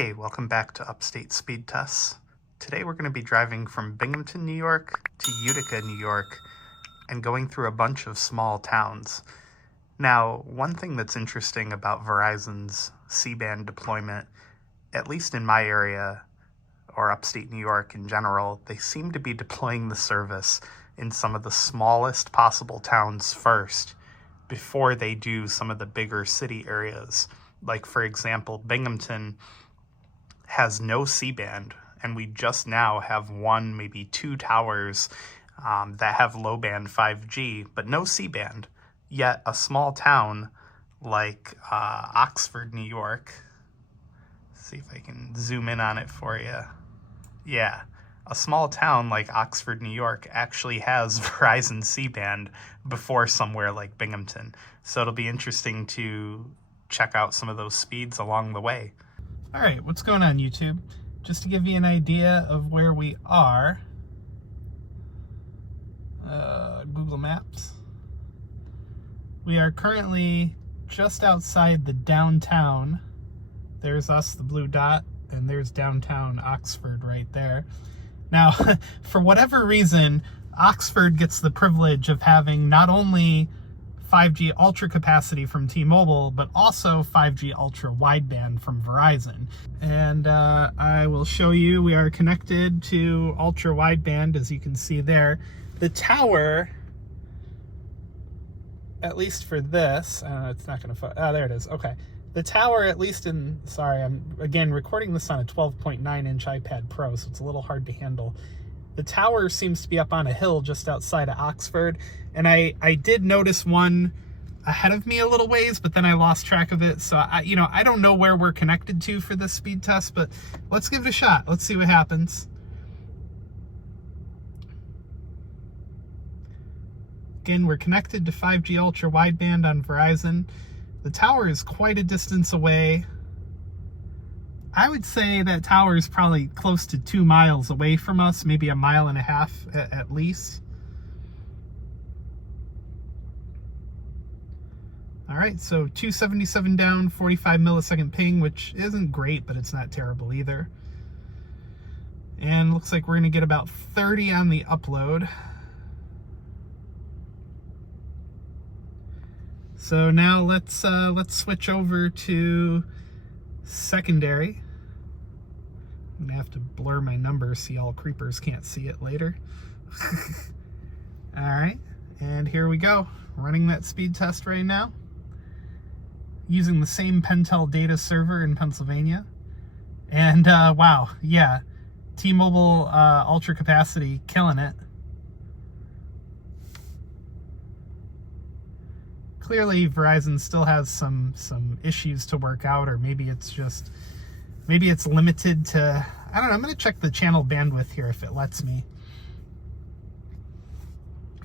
Hey, welcome back to Upstate Speed Tests. Today we're going to be driving from Binghamton, New York to Utica, New York, and going through a bunch of small towns. Now, one thing that's interesting about Verizon's C-band deployment, at least in my area, or upstate New York in general, they seem to be deploying the service in some of the smallest possible towns first, before they do some of the bigger city areas. Like, for example, Binghamton has no C-band, and we just now have one, maybe two towers that have low-band 5G, but no C-band. Yet a small town like Oxford, New York, see if I can zoom in on it for you. Yeah, a small town like Oxford, New York actually has Verizon C-band before somewhere like Binghamton. So it'll be interesting to check out some of those speeds along the way. All right, what's going on, YouTube? Just to give you an idea of where we are, Google Maps. We are currently just outside the downtown. There's us, the blue dot, and there's downtown Oxford right there. Now, for whatever reason, Oxford gets the privilege of having not only 5G ultra capacity from T-Mobile, but also 5G ultra wideband from Verizon. And I will show you, we are connected to ultra wideband, as you can see there. The tower, at least for this, it's not going to, there it is, okay. The tower, at least in, sorry, I'm again recording this on a 12.9 inch iPad Pro, so it's a little hard to handle. The tower seems to be up on a hill just outside of Oxford, and I did notice one ahead of me a little ways, but then I lost track of it. So I don't know where we're connected to for this speed test, but let's give it a shot. Let's see what happens. Again, we're connected to 5G ultra wideband on Verizon. The tower is quite a distance away. I would say that tower is probably close to 2 miles away from us, maybe 1.5 miles at least. All right, so 277 down, 45 millisecond ping, which isn't great, but it's not terrible either. And looks like we're gonna get about 30 on the upload. So now let's switch over to secondary. I'm gonna have to blur my numbers so y'all creepers can't see it later. All right, and here we go. Running that speed test right now, using the same Pentel data server in Pennsylvania. And wow, yeah, T-Mobile ultra capacity, killing it. Clearly Verizon still has some issues to work out, or maybe it's limited to, I don't know, I'm gonna check the channel bandwidth here if it lets me.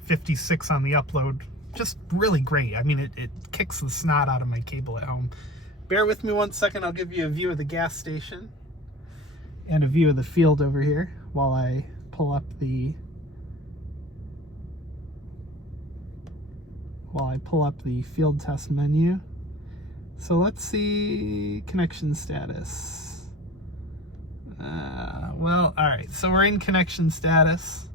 56 on the upload, just really great. I mean, it kicks the snot out of my cable at home. Bear with me 1 second, I'll give you a view of the gas station and a view of the field over here while I pull up the field test menu. So let's see connection status. Well, all right, so we're in connection status.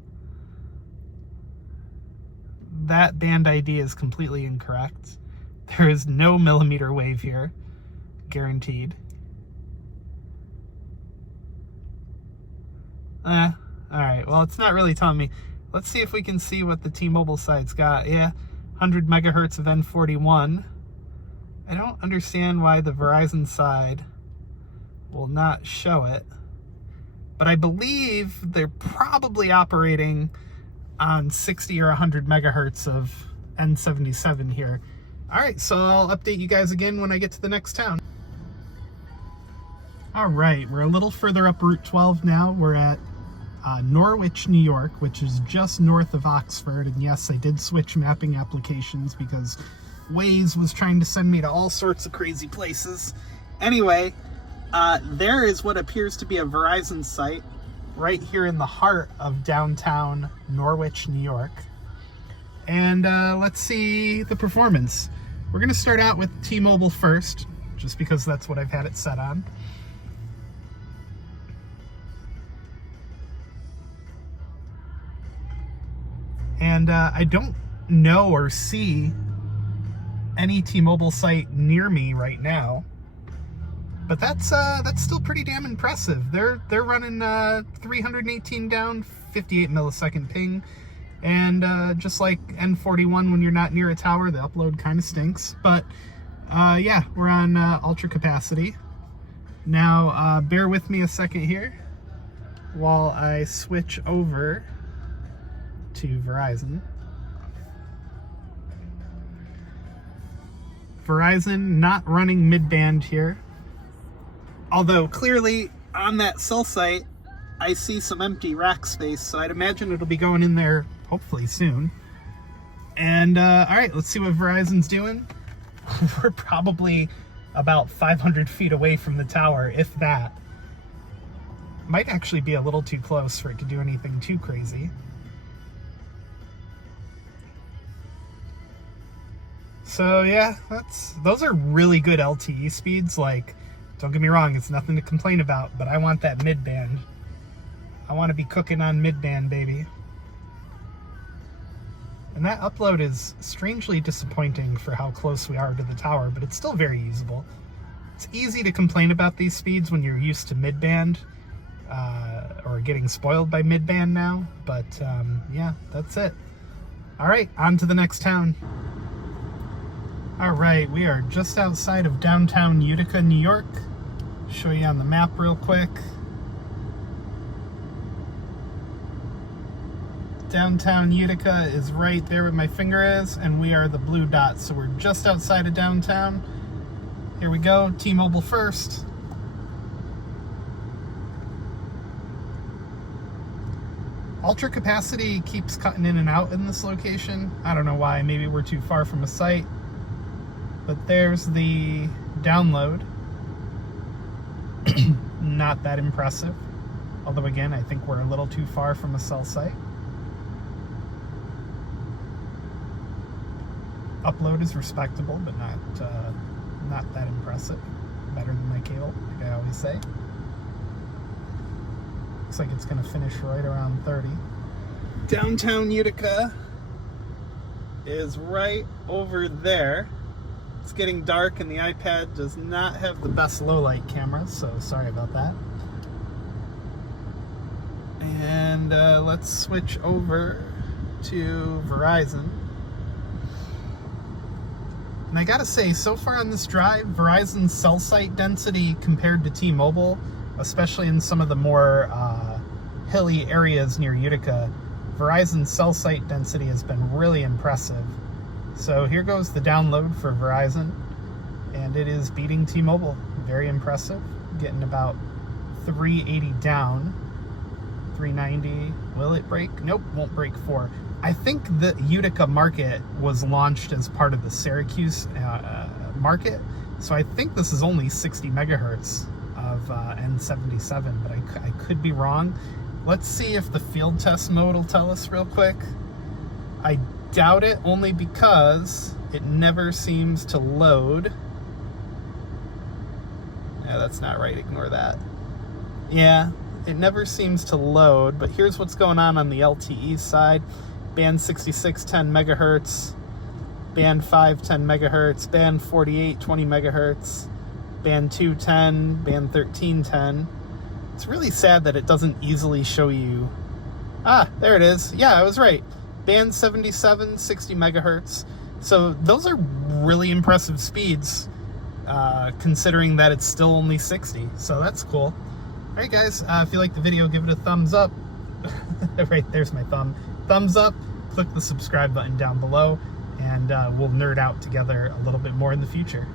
That band ID is completely incorrect. There is no millimeter wave here, guaranteed. All right, well, it's not really telling me. Let's see if we can see what the T-Mobile side's got. Yeah, 100 megahertz of N41. I don't understand why the Verizon side will not show it, but I believe they're probably operating on 60 or 100 megahertz of N77 here. All right, so I'll update you guys again when I get to the next town. All right, we're a little further up Route 12 now. We're at Norwich, New York, which is just north of Oxford. And yes, I did switch mapping applications because Waze was trying to send me to all sorts of crazy places. Anyway, there is what appears to be a Verizon site right here in the heart of downtown Norwich, New York. And let's see the performance. We're, We're going to start out with T-Mobile first, just because that's what I've had it set on. And I don't know or see any T-Mobile site near me right now, but that's still pretty damn impressive. They're running 318 down, 58 millisecond ping, and just like N41, when you're not near a tower, the upload kind of stinks. But yeah, we're on ultra capacity now. Bear with me a second here while I switch over to Verizon. Verizon not running mid-band here, although clearly on that cell site I see some empty rack space, so I'd imagine it'll be going in there hopefully soon. And all right, let's see what Verizon's doing. We're probably about 500 feet away from the tower, if that. Might actually be a little too close for it to do anything too crazy. So yeah, those are really good LTE speeds. Like, don't get me wrong, it's nothing to complain about, but I want that mid-band. I want to be cooking on mid-band, baby. And that upload is strangely disappointing for how close we are to the tower, but it's still very usable. It's easy to complain about these speeds when you're used to mid-band, or getting spoiled by mid-band now, but yeah, that's it. All right, on to the next town. All right, we are just outside of downtown Utica, New York. Show you on the map real quick. Downtown Utica is right there where my finger is, and we are the blue dot, so we're just outside of downtown. Here we go, T-Mobile first. Ultra capacity keeps cutting in and out in this location. I don't know why, maybe we're too far from a site. But there's the download. Not that impressive. Although again, I think we're a little too far from a cell site. Upload is respectable, but not that impressive. Better than my cable, like I always say. Looks like it's going to finish right around 30. Downtown Utica is right over there. It's getting dark and the iPad does not have the best low light camera, so sorry about that. And let's switch over to Verizon. And I gotta say, so far on this drive, Verizon's cell site density compared to T-Mobile, especially in some of the more hilly areas near Utica, Verizon's cell site density has been really impressive. So here goes the download for Verizon, and it is beating T-Mobile. Very impressive. Getting about 380 down, 390. Will it break? Nope, won't break 4. I think the Utica market was launched as part of the Syracuse market, so I think this is only 60 megahertz of N77, but I could be wrong. Let's see if the field test mode will tell us real quick. I doubt it, only because it never seems to load. Yeah, that's not right, ignore that. Yeah, it never seems to load, but here's what's going on the LTE side. Band 66, 10 megahertz, band 5, 10 megahertz, band 48, 20 megahertz, band 2, 10, band 13, 10. It's really sad that it doesn't easily show you. Ah, there it is. Yeah, I was right. Band 77, 60 megahertz. So those are really impressive speeds, considering that it's still only 60. So that's cool. All right, guys, if you like the video, give it a thumbs up. Right, there's my thumb. Thumbs up, click the subscribe button down below, and we'll nerd out together a little bit more in the future.